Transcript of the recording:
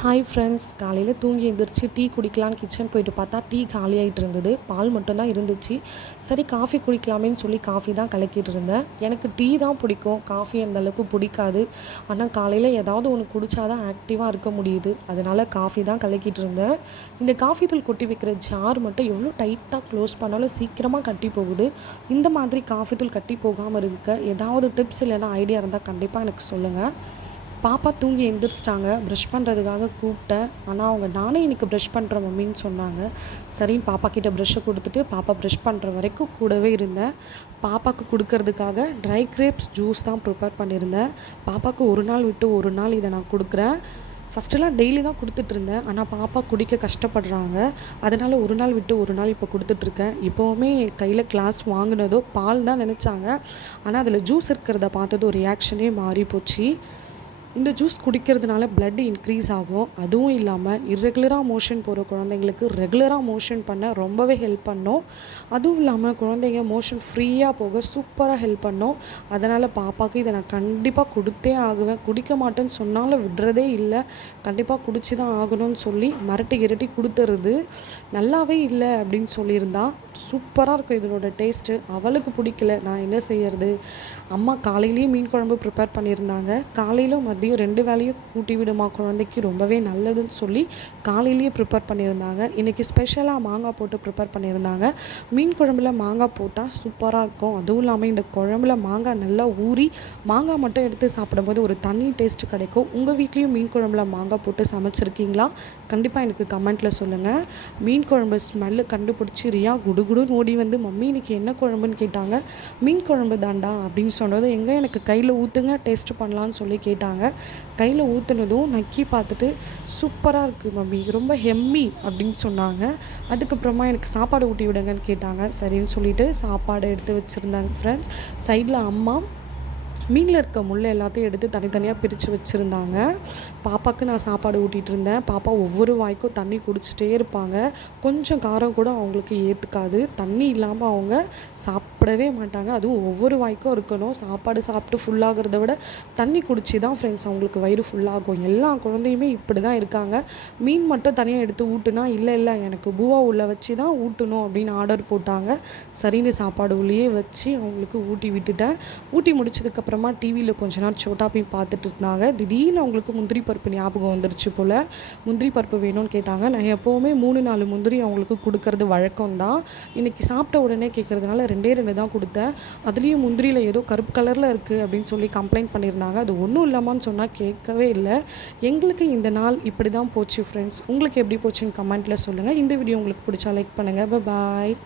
Hi friends, காலையில் தூங்கி எழுந்திரிச்சு டீ குடிக்கலான்னு கிச்சன் போயிட்டு பார்த்தா டீ காலி ஆகிட்டு இருந்தது. பால் மட்டும்தான் இருந்துச்சு. சரி காஃபி குடிக்கலாமேன்னு சொல்லி காஃபி தான் கலக்கிட்டு இருந்தேன். எனக்கு டீ தான் பிடிக்கும், காஃபி அந்தளவுக்கு பிடிக்காது. ஆனால் காலையில் ஏதாவது ஒன்று குடித்தா தான் ஆக்டிவாக இருக்க முடியுது. அதனால் காஃபி தான் கலக்கிட்டு இருந்தேன். இந்த காஃபி தூள் கொட்டி வைக்கிற ஜார் மட்டும் எவ்வளோ டைட்டாக க்ளோஸ் பண்ணாலும் சீக்கிரமாக கட்டி போகுது. இந்த மாதிரி காஃபி தூள் கட்டி போகாமல் இருக்க ஏதாவது டிப்ஸ் இல்லைன்னா ஐடியா இருந்தால் கண்டிப்பாக எனக்கு சொல்லுங்கள். பாப்பா தூங்கி எழுந்திரிச்சிட்டாங்க. ப்ரஷ் பண்ணுறதுக்காக கூப்பிட்டேன். ஆனால் அவங்க நானே இன்றைக்கி ப்ரஷ் பண்ணுறேன் மம்மின்னு சொன்னாங்க. சரின்னு பாப்பா கிட்டே ப்ரஷ்ஷை கொடுத்துட்டு பாப்பா ப்ரஷ் பண்ணுற வரைக்கும் கூடவே இருந்தேன். பாப்பாவுக்கு கொடுக்கறதுக்காக ட்ரை கிரேப்ஸ் ஜூஸ் தான் ப்ரிப்பேர் பண்ணியிருந்தேன். பாப்பாவுக்கு ஒரு நாள் விட்டு ஒரு நாள் இதை நான் கொடுக்குறேன். ஃபஸ்ட்டெல்லாம் டெய்லி தான் கொடுத்துட்ருந்தேன். ஆனால் பாப்பா குடிக்க கஷ்டப்படுறாங்க. அதனால் ஒரு நாள் விட்டு ஒரு நாள் இப்போ கொடுத்துட்ருக்கேன். இப்போவுமே கையில் கிளாஸ் வாங்கினதோ பால் தான் நினச்சாங்க. ஆனால் அதில் ஜூஸ் இருக்கிறத பார்த்தது ஒரு ரியாக்ஷனே மாறி போச்சு. இந்த ஜூஸ் குடிக்கிறதுனால பிளட் இன்க்ரீஸ் ஆகும். அதுவும் இல்லாமல் இர்ரெகுலராக மோஷன் போகிற குழந்தைங்களுக்கு ரெகுலராக மோஷன் பண்ண ரொம்பவே ஹெல்ப் பண்ணும். அதுவும் இல்லாமல் குழந்தைங்க மோஷன் ஃப்ரீயாக போக சூப்பராக ஹெல்ப் பண்ணும். அதனால் பாப்பாவுக்கு இதை நான் கண்டிப்பாக கொடுத்தே ஆகுவேன். குடிக்க மாட்டேன்னு சொன்னாலும் விடுறதே இல்லை. கண்டிப்பாக குடிச்சு தான் ஆகணும்னு சொல்லி மிரட்டி கொடுத்துருது. நல்லாவே இல்லை அப்படின்னு சொல்லியிருந்தா. சூப்பராக இருக்கும் இதனோட டேஸ்ட்டு. அவளுக்கு பிடிக்கல, நான் என்ன செய்யறது? அம்மா காலையிலேயே மீன் குழம்பு ப்ரிப்பேர் பண்ணியிருந்தாங்க. காலையிலும் மதியம் 2 வேளையும் கூட்டி விடுமா குழந்தைக்கு ரொம்பவே நல்லதுன்னு சொல்லி காலையிலேயே ப்ரிப்பேர் பண்ணியிருந்தாங்க. இன்றைக்கி ஸ்பெஷலாக மாங்காய் போட்டு ப்ரிப்பேர் பண்ணியிருந்தாங்க. மீன் குழம்புல மாங்காய் போட்டால் சூப்பராக இருக்கும். அதுவும் இல்லாமல் இந்த குழம்புல மாங்காய் நல்லா ஊறி மாங்காய் மட்டும் எடுத்து சாப்பிடும்போது ஒரு தனி டேஸ்ட்டு கிடைக்கும். உங்கள் வீட்லேயும் மீன் குழம்புல மாங்காய் போட்டு சமைச்சிருக்கீங்களா? கண்டிப்பாக எனக்கு கமெண்ட்டில் சொல்லுங்கள். மீன் குழம்பு ஸ்மெல்லு கண்டுபிடிச்சி ரியா குடுகுடுன்னு ஓடி வந்து மம்மி இன்றைக்கி என்ன குழம்புன்னு கேட்டாங்க. மீன் குழம்பு தாண்டா அப்படின்னு சொன்னது, எங்கே எனக்கு கையில் ஊற்றுங்க டேஸ்ட் பண்ணலான்னு சொல்லி கேட்டாங்க. கையில் ஊற்றுனதும் நக்கி பார்த்துட்டு சூப்பராக இருக்குது மம்மி, ரொம்ப ஹெம்மி அப்படின்னு சொன்னாங்க. அதுக்கப்புறமா எனக்கு சாப்பாடு ஊட்டி விடுங்கன்னு கேட்டாங்க. சரின்னு சொல்லிவிட்டு சாப்பாடு எடுத்து வச்சுருந்தாங்க ஃப்ரெண்ட்ஸ். சைடில் அம்மா மீனில் இருக்க முள்ளை எல்லாத்தையும் எடுத்து தனித்தனியாக பிரித்து வச்சுருந்தாங்க. பாப்பாவுக்கு நான் சாப்பாடு ஊட்டிகிட்டு இருந்தேன். பாப்பா ஒவ்வொரு வாய்க்கும் தண்ணி குடிச்சிட்டே இருப்பாங்க. கொஞ்சம் காரம் கூட அவங்களுக்கு ஏற்றுக்காது. தண்ணி இல்லாமல் அவங்க சாப்பிடவே மாட்டாங்க. அதுவும் ஒவ்வொரு வாய்க்கும் இருக்கணும். சாப்பாடு சாப்பிட்டு ஃபுல்லாகிறத விட தண்ணி குடிச்சு தான் ஃப்ரெண்ட்ஸ் அவங்களுக்கு வயிறு ஃபுல்லாகும். எல்லா குழந்தையுமே இப்படி தான் இருக்காங்க. மீன் மட்டும் தனியாக எடுத்து ஊட்டுனா இல்லை எனக்கு பூவா உள்ள வச்சு தான் ஊட்டணும் அப்படின்னு ஆர்டர் போட்டாங்க. சரின்னு சாப்பாடு உள்ளேயே வச்சு அவங்களுக்கு ஊட்டி விட்டுட்டேன். ஊட்டி முடிச்சதுக்கப்புறம் டிவியில் கொஞ்ச நாள் சோட்டா பீம் பார்த்துட்டு இருந்தாங்க. திடீர்னு அவங்களுக்கு முந்திரி பருப்பு ஞாபகம் வந்துருச்சு போல். முந்திரி பருப்பு வேணும்னு கேட்டாங்க. நான் எப்போவுமே 3-4 முந்திரி அவங்களுக்கு கொடுக்கறது வழக்கம் தான். இன்றைக்கி சாப்பிட்ட உடனே கேட்குறதுனால 2 தான் கொடுத்தேன். அதுலேயும் முந்திரியில் ஏதோ கருப்பு கலரில் இருக்குது அப்படின்னு சொல்லி கம்ப்ளைண்ட் பண்ணியிருந்தாங்க. அது ஒன்றும் இல்லாமான்னு சொன்னால் கேட்கவே இல்லை. எங்களுக்கு இந்த நாள் இப்படி தான் போச்சு ஃப்ரெண்ட்ஸ். உங்களுக்கு எப்படி போச்சுன்னு கமெண்ட்டில் சொல்லுங்கள். இந்த வீடியோ உங்களுக்கு பிடிச்சா லைக் பண்ணுங்கள். பாய்.